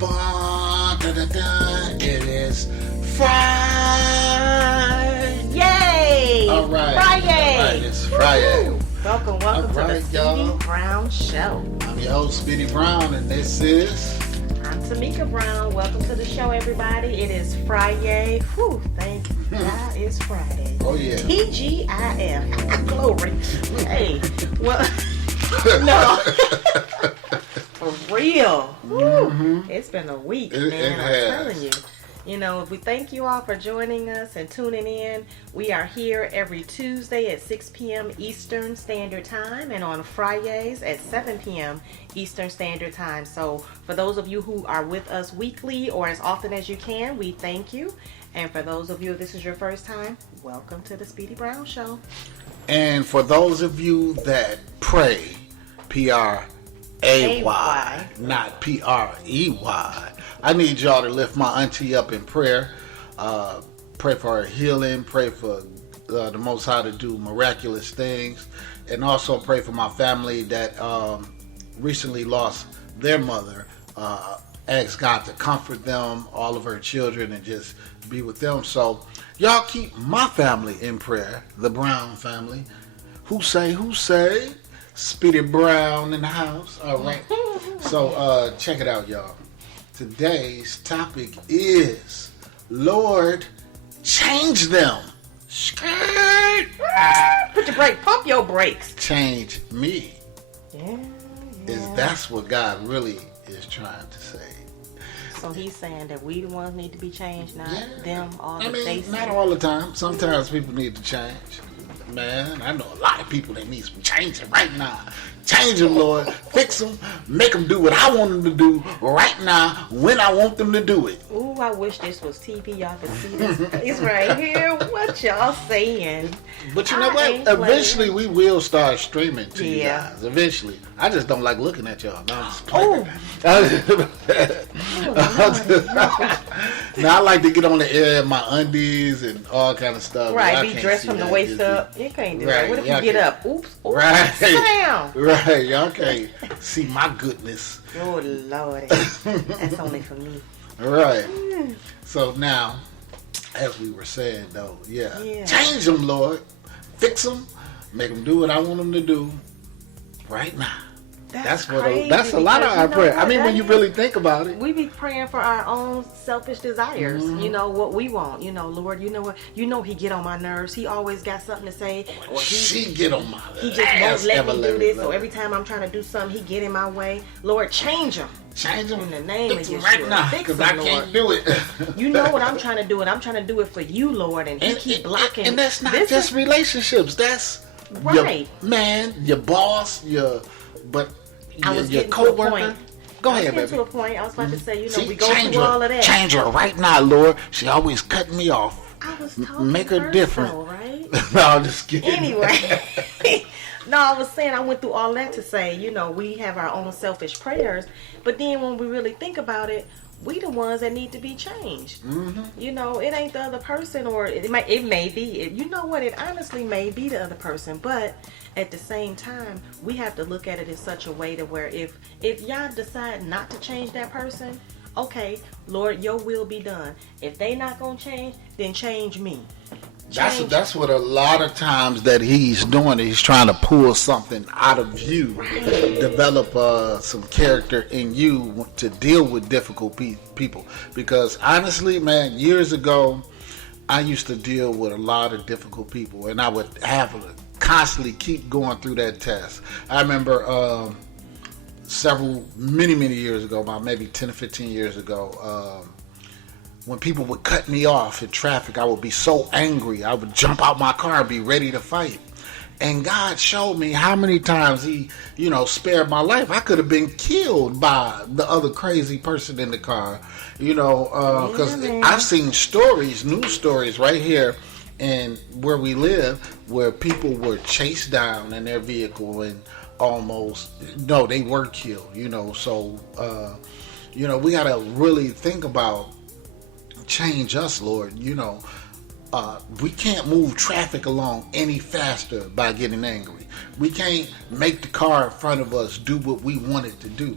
bum, da, da, da. It is Friday. Yay! All right. Friday. All right, it's Friday. Welcome to the Speedy Brown Show. I'm your host, Speedy Brown, and this is... I'm Tamika Brown. Welcome to the show, everybody. It is Friday. Whew, thank God it's Friday. Oh, yeah. TGIF. Glory. Hey, well, no. For real. Mm-hmm. It's been a week, man. It I'm telling you. You know, we thank you all for joining us and tuning in. We are here every Tuesday at 6 p.m. Eastern Standard Time and on Fridays at 7 p.m. Eastern Standard Time. So for those of you who are with us weekly or as often as you can, we thank you. And for those of you, if this is your first time, welcome to the Speedy Brown Show. And for those of you that pray, P-R-A-Y, not P-R-E-Y, I need y'all to lift my auntie up in prayer. Pray for her healing. Pray for the Most High to do miraculous things. And also pray for my family that recently lost their mother. Ask God to comfort them, all of her children, and just be with them. So y'all keep my family in prayer, the Brown family. Who say? Speedy Brown in the house. All right. So check it out, y'all. Today's topic is, Lord, change them. Skirt. Pump your brakes. Change me. Yeah. That's what God really is trying to say. So he's saying that we the ones need to be changed, not them, all I the mean, faces. not all the time. Sometimes people need to change. Man, I know a lot of people that need some changing right now. Change them, Lord. Fix them. Make them do what I want them to do right now when I want them to do it. Ooh, I wish this was TV. Y'all could see this face right here. What y'all saying? But you know what? Eventually we will start streaming to you guys. Eventually. I just don't like looking at y'all. No, I'm just playing. Now I like to get on the air in my undies and all kind of stuff. Right, be dressed from the waist up. You can't do that. What if you get up? Oops. Right. Down. Right. Y'all can't see my goodness. Oh, Lord. That's only for me. Right. So now, as we were saying, though, change them, Lord. Fix them. Make them do what I want them to do right now. That's a lot of our prayer. I mean, when you really think about it. We be praying for our own selfish desires. Mm-hmm. You know, what we want. You know, Lord, you know what? You know he get on my nerves. He always got something to say. Or she get on my nerves. He just won't let me do this. So every time I'm trying to do something, he get in my way. Lord, change him. Change him in the name of Yeshua. Right now, because I can't do it. You know what I'm trying to do, and I'm trying to do it for you, Lord. And he keep blocking. And that's not just relationships. That's right, your boss, your co-worker. Go ahead, baby. To a point, I was about to say, you know, we go through all of that. Change her right now, Lord. She always cutting me off. I was talking Make her different, though, right? No, I'm just kidding. Anyway, no, I was saying I went through all that to say, you know, we have our own selfish prayers, but then when we really think about it, we the ones that need to be changed. Mm-hmm. You know, it ain't the other person, or it may be. You know what? It honestly may be the other person, but at the same time, we have to look at it in such a way to where if y'all decide not to change that person, okay, Lord, your will be done. If they not gonna change, then change me. That's what a lot of times that he's doing. He's trying to pull something out of you, develop some character in you to deal with difficult people. Because honestly, man, years ago, I used to deal with a lot of difficult people, and I would have to constantly keep going through that test. I remember many years ago, about maybe 10 or 15 years ago, when people would cut me off in traffic, I would be so angry. I would jump out my car and be ready to fight. And God showed me how many times he, spared my life. I could have been killed by the other crazy person in the car, because I've seen news stories right here and where we live, where people were chased down in their vehicle and they were killed, So, we got to really think about change us, Lord. We can't move traffic along any faster by getting angry. We can't make the car in front of us do what we want it to do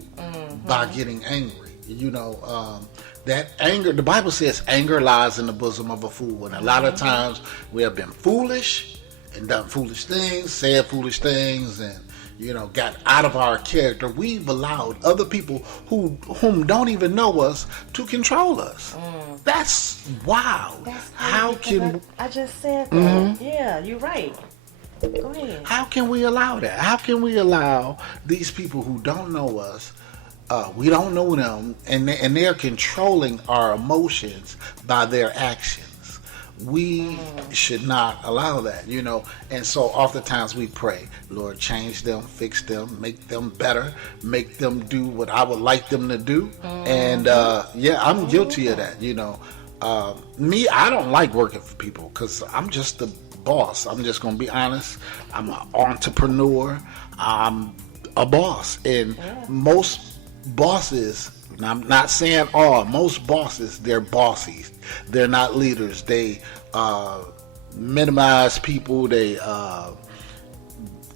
by getting angry. You know, that anger, the Bible says anger lies in the bosom of a fool. And a lot of times we have been foolish and done foolish things, said foolish things, and, you know, got out of our character. We've allowed other people whom don't even know us to control us. That's wild. That's How crazy, can... 'cause I just said that. Yeah, you're right. Go ahead. How can we allow that? How can we allow these people who don't know us, we don't know them, and they're controlling our emotions by their actions? We should not allow that, you know. And so oftentimes we pray, Lord, change them, fix them, make them better, make them do what I would like them to do. And yeah, I'm guilty of that, you know. Me, I don't like working for people because I'm just the boss. I'm just going to be honest. I'm an entrepreneur. I'm a boss. And most bosses, and I'm not saying all, most bosses, they're bossy. They're not leaders. They minimize people. They,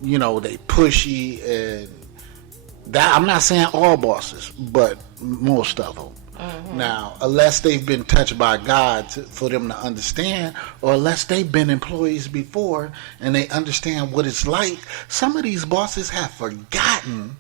you know, they pushy. And that, I'm not saying all bosses, but most of them. Now, unless they've been touched by God for them to understand, or unless they've been employees before and they understand what it's like, some of these bosses have forgotten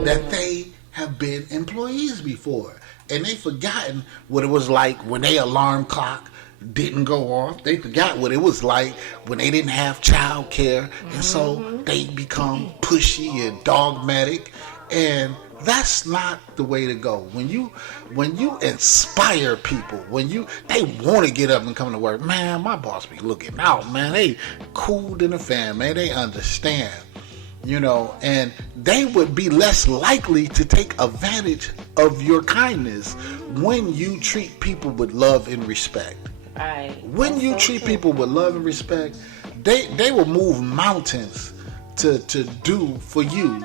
that they have been employees before. And they've forgotten what it was like when their alarm clock didn't go off. They forgot what it was like when they didn't have child care. And so they become pushy and dogmatic. And that's not the way to go. When you inspire people, when they want to get up and come to work, man, my boss be looking out, man. They cool than a fan, man. They understand, you know, and they would be less likely to take advantage of your kindness when you treat people with love and respect. Right. When you treat people with love and respect, they will move mountains to do for you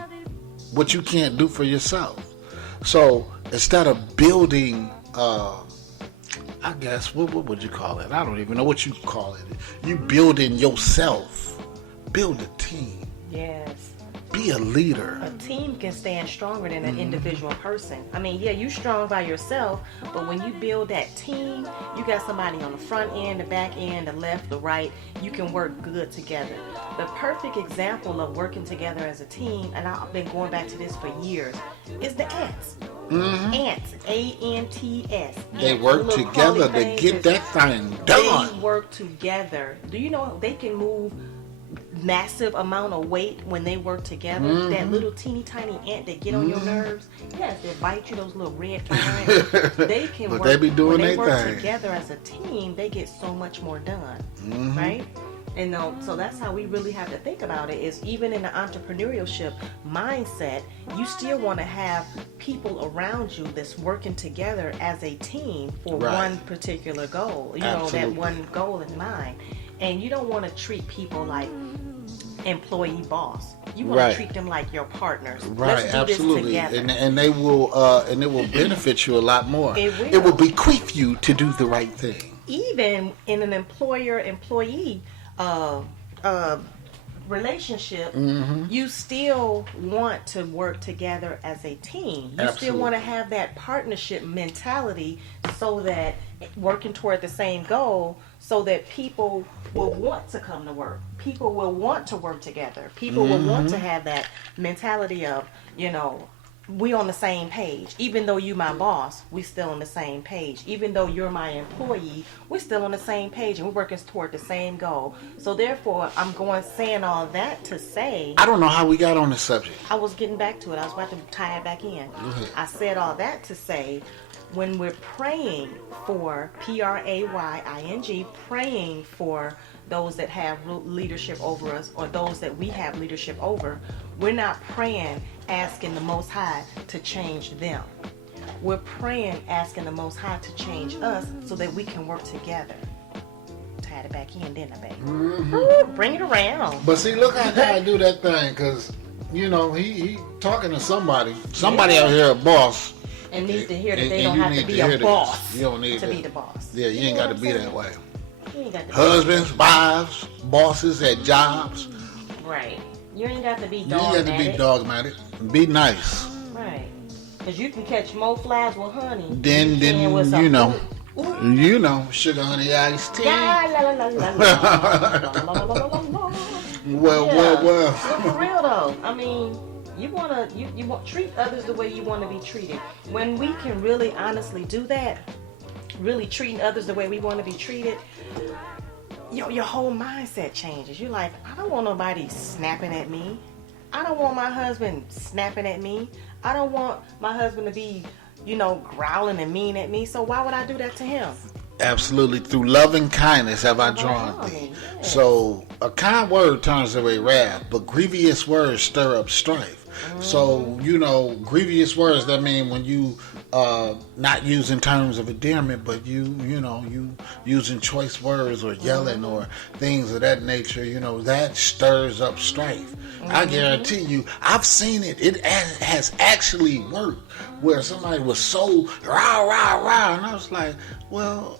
what you can't do for yourself. So instead of building, I guess, what would you call it? I don't even know what you call it. You building yourself. Build a team. Yes. Be a leader. A team can stand stronger than an individual person. I mean, yeah, you strong by yourself, but when you build that team, you got somebody on the front end, the back end, the left, the right. You can work good together. The perfect example of working together as a team, and I've been going back to this for years, is the ants. Ants, A-N-T-S. They work together to get that thing done. They work together. Do you know they can move massive amount of weight when they work together? That little teeny tiny ant that get on your nerves, yes, they bite you, those little red ants. They can But work. they be doing when they their work thing. together as a team, they get so much more done, right? And so that's how we really have to think about it, is even in the entrepreneurship mindset, you still want to have people around you that's working together as a team for one particular goal. You know, that one goal in mind. And you don't want to treat people like employee boss. You want to treat them like your partners. Right, Let's do absolutely. this together. And they will and it will benefit you a lot more. It will bequeath you to do the right thing. Even in an employer-employee relationship, you still want to work together as a team. You still want to have that partnership mentality, so that working toward the same goal, so that people will want to come to work. People will want to work together. People will want to have that mentality of, you know, we on the same page. Even though you my boss, we still on the same page. Even though you're my employee, we're still on the same page, and we're working toward the same goal. So therefore, I'm saying all that to say, I don't know how we got on the subject. I was getting back to it. I was about to tie it back in. I said all that to say, when we're praying for praying, praying for those that have leadership over us, or those that we have leadership over, we're not praying asking the Most High to change them. We're praying asking the Most High to change us, so that we can work together. Tied it back in, didn't I, baby? Ooh, bring it around. But see, look how God do that thing, because, you know, he talking to somebody. Somebody out here, a boss. And needs to hear that they don't have to be a boss. You don't need to be the boss. Yeah, you ain't got to be that way. You ain't got to be Husbands, wives, bosses at jobs. right. You ain't got to be You dogmatic. ain't got to be dogmatic. Be nice. Right. Because you can catch more flies with honey. Then with some you know. fruit. You know, sugar honey iced tea. Well. But for real though, I mean, you want treat others the way you want to be treated. When we can really honestly do that, really treating others the way we want to be treated, your whole mindset changes. You're like, I don't want nobody snapping at me. I don't want my husband snapping at me. I don't want my husband to be, growling and mean at me. So why would I do that to him? Absolutely. Through loving kindness have I drawn thee. Yes. So a kind word turns away wrath, but grievous words stir up strife. So, grievous words, that mean when you not using terms of endearment, but you using choice words or yelling or things of that nature, that stirs up strife. I guarantee you, I've seen it. It has actually worked where somebody was so rah, rah, rah, and I was like, well,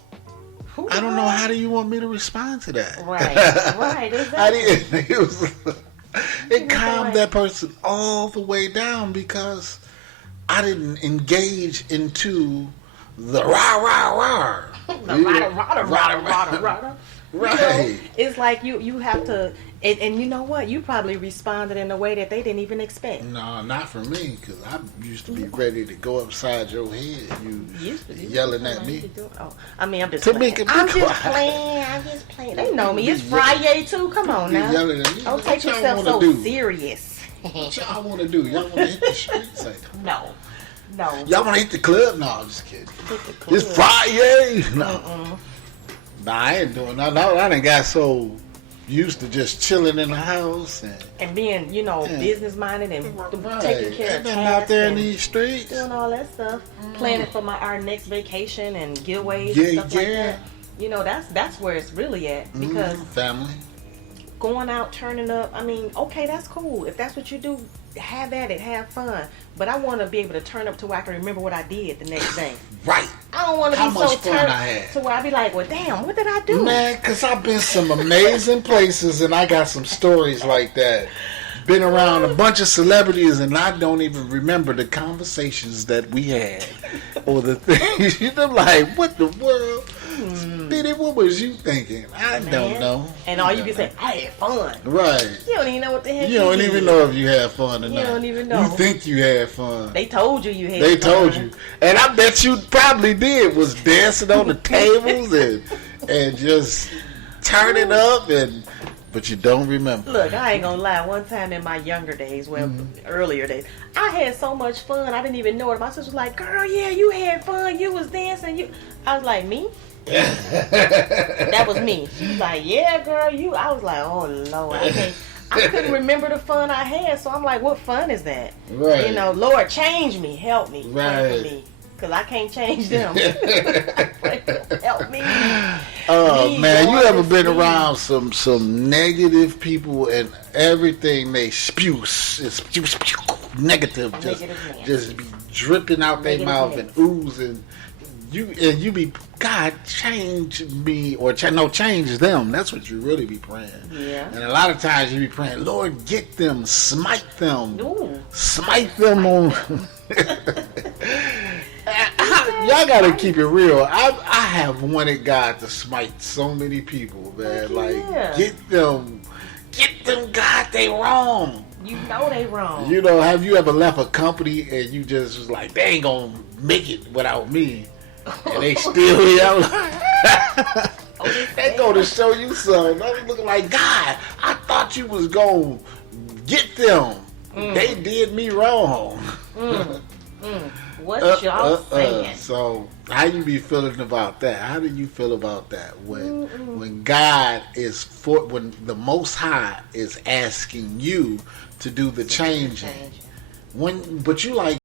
I don't know, how do you want me to respond to that? Right, exactly. It calmed that person all the way down because I didn't engage into the rah, rah, rah. Rah. Right. It's like you have to, and you know what? You probably responded in a way that they didn't even expect. No, not for me, because I used to be ready to go upside your head. You yelling at me. I'm just playing. I'm just playing. They know me. It's Friday too. Come on now. Yelling at me. Don't take yourself so serious. What y'all want to do? Y'all want to hit the streets? No. Y'all want to hit the club? No, I'm just kidding. It's Friday. No. Nah, I ain't doing that. No, I done got so used to just chilling in the house and being, business minded and taking care of tasks out there in these streets, doing all that stuff, planning for our next vacation and giveaways and stuff like that. That's where it's really at, because family going out, turning up. I mean, okay, that's cool. If that's what you do, have at it, have fun. But I want to be able to turn up to where I can remember what I did the next day. Right. I don't want to be so turned to where I be like, well, damn, what did I do? Man, because I've been some amazing places and I got some stories like that. Been around a bunch of celebrities and I don't even remember the conversations that we had or the things. You're like, what the world? Speedy, what was you thinking? I don't know. And all you can say, I had fun. Right. You don't even know what the heck you don't even know if you had fun or not. You don't even know. You think you had fun. They told you had fun. They told you. And I bet you probably did, was dancing on the tables and just turning up, but you don't remember. Look, I ain't gonna lie. One time in my younger days, earlier days, I had so much fun, I didn't even know it. My sister was like, girl, yeah, you had fun. You was dancing. I was like, me? That was me. She was like, yeah, girl, you. I was like, oh, Lord, I couldn't remember the fun I had, so I'm like, what fun is that? Right. Lord, change me, help me, right. Pray for me, because I can't change them. Help me. Man, you ever been around some negative people and everything they spew negative, just be dripping out their mouth and oozing. You be, God, change me, or change them. That's what you really be praying. Yeah. And a lot of times you be praying, Lord, get them, smite them. Ooh. Smite them on. Y'all gotta keep it real. I have wanted God to smite so many people, man. Get them, God, they wrong. You know they wrong. Have you ever left a company and you just was like, they ain't gonna make it without me? And they still yelling. They go to show you something. I was looking like, God, I thought you was going to get them. They did me wrong. What y'all saying? So, how you be feeling about that? How do you feel about that when God is when the Most High is asking you to do the changing? But you like,